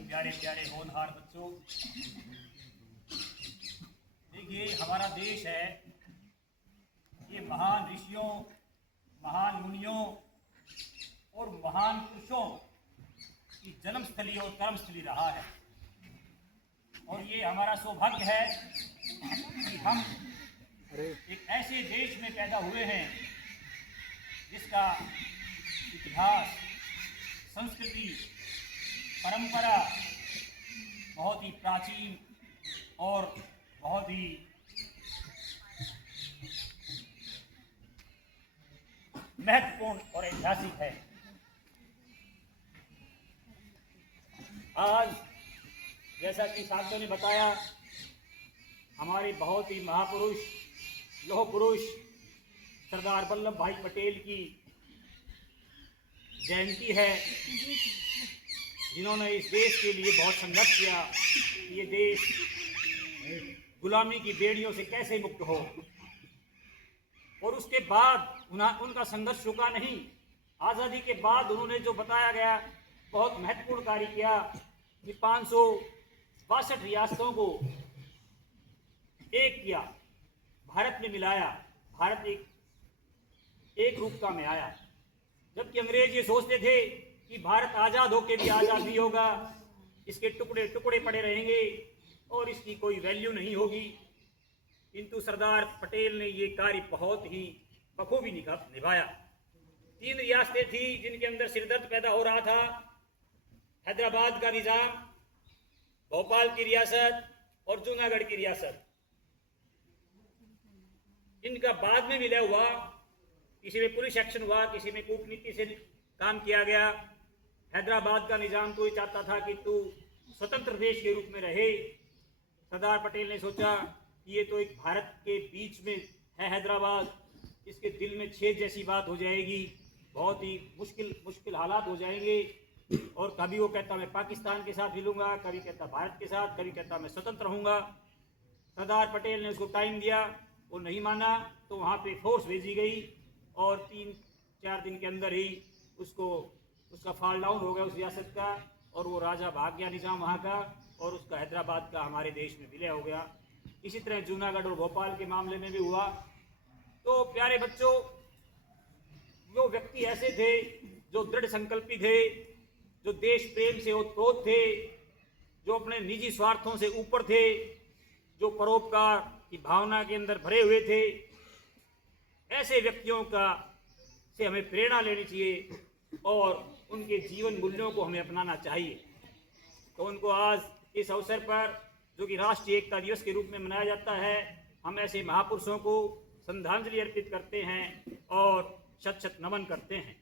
प्यारे प्यारे होनहार बच्चों, देखिए हमारा देश है ये महान ऋषियों, महान मुनियों और महान पुरुषों की जन्मस्थली और कर्मस्थली रहा है। और ये हमारा सौभाग्य है कि हम एक ऐसे देश में पैदा हुए हैं जिसका इतिहास, संस्कृति, परंपरा बहुत ही प्राचीन और बहुत ही महत्वपूर्ण और ऐतिहासिक है। आज जैसा कि साथियों ने बताया, हमारे बहुत ही महापुरुष, लौह पुरुष सरदार वल्लभ भाई पटेल की जयंती है, जिन्होंने इस देश के लिए बहुत संघर्ष किया कि ये देश गुलामी की बेड़ियों से कैसे मुक्त हो। और उसके बाद उनका संघर्ष रुका नहीं। आज़ादी के बाद उन्होंने जो बताया गया बहुत महत्वपूर्ण कार्य किया कि 562 रियासतों को एक किया, भारत में मिलाया, भारत एक रूपता में आया। जबकि अंग्रेज ये सोचते थे कि भारत आज़ाद होकर भी आज़ाद नहीं होगा, इसके टुकड़े टुकड़े पड़े रहेंगे और इसकी कोई वैल्यू नहीं होगी। किंतु सरदार पटेल ने ये कार्य बहुत ही बखूबी निभाया। 3 रियासतें थी जिनके अंदर सिरदर्द पैदा हो रहा था। हैदराबाद का निज़ाम, भोपाल की रियासत और जूनागढ़ की रियासत। इनका बाद में विलय हुआ, किसी में पुलिस एक्शन हुआ, किसी में कूटनीति से काम किया गया। हैदराबाद का निज़ाम तो ये चाहता था कि तू स्वतंत्र देश के रूप में रहे। सरदार पटेल ने सोचा कि ये तो एक भारत के बीच में है हैदराबाद, इसके दिल में छेद जैसी बात हो जाएगी, बहुत ही मुश्किल हालात हो जाएंगे। और कभी वो कहता मैं पाकिस्तान के साथ मिलूंगा, कभी कहता भारत के साथ, कभी कहता मैं स्वतंत्र रहूँगा। सरदार पटेल ने उसको टाइम दिया, वो नहीं माना, तो वहाँ पे फोर्स भेजी गई और 3-4 दिन के अंदर ही उसका फॉल डाउन हो गया उस रियासत का, और वो राजा भाग गया निज़ाम वहाँ का, और उसका हैदराबाद का हमारे देश में विलय हो गया। इसी तरह जूनागढ़ और भोपाल के मामले में भी हुआ। तो प्यारे बच्चों, वो व्यक्ति ऐसे थे जो दृढ़ संकल्पी थे, जो देश प्रेम से ओतप्रोत थे, जो अपने निजी स्वार्थों से ऊपर थे, जो परोपकार की भावना के अंदर भरे हुए थे। ऐसे व्यक्तियों से हमें प्रेरणा लेनी चाहिए और उनके जीवन मूल्यों को हमें अपनाना चाहिए। तो उनको आज इस अवसर पर, जो कि राष्ट्रीय एकता दिवस के रूप में मनाया जाता है, हम ऐसे महापुरुषों को श्रद्धांजलि अर्पित करते हैं और शत शत नमन करते हैं।